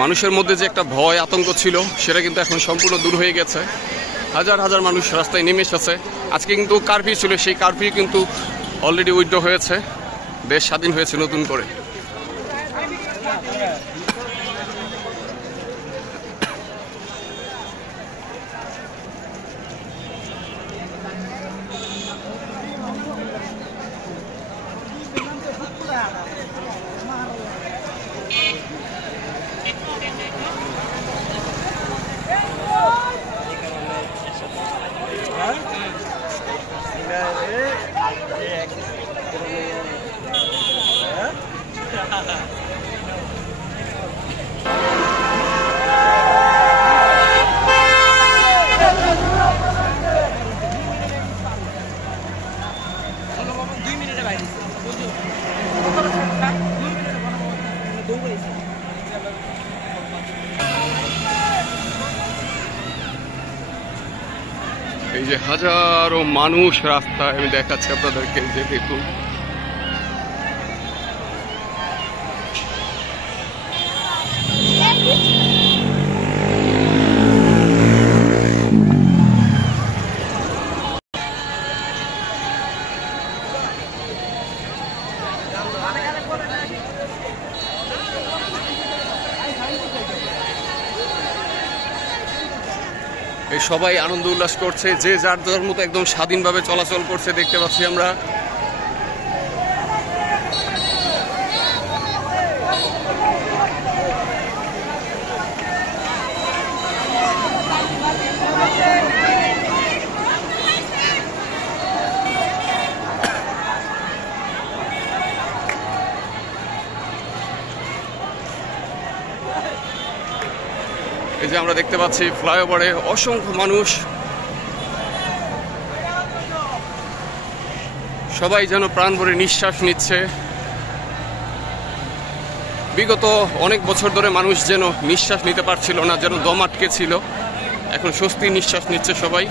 মানুষের মধ্যে যে একটা ভয় আতঙ্ক ছিল সেটা কিন্তু এখন সম্পূর্ণ দূর হয়ে গেছে। হাজার হাজার মানুষ রাস্তায় নেমে এসেছে। আজকে কিন্তু কারফিউ ছিল, সেই কারফিউ কিন্তু অলরেডি উইথড্র হয়েছে। দেশ স্বাধীন হয়েছে নতুন করে। এই যে হাজারো মানুষ রাস্তায়, আমি দেখাচ্ছি আপনাদেরকে, যে দেখুন এই সবাই আনন্দ উল্লাস করছে, যে যার যার মতো একদম স্বাধীনভাবে চলাচল করছে দেখতে পাচ্ছি আমরা। এই যে আমরা দেখতে পাচ্ছি ফ্লাইওভারে অসংখ্য মানুষ, সবাই যেন প্রাণ ভরে নিঃশ্বাস নিচ্ছে। বিগত অনেক বছর ধরে মানুষ যেন নিঃশ্বাস নিতে পারছিল না, যেন দম আটকে ছিল, এখন স্বস্তি নিঃশ্বাস নিচ্ছে সবাই।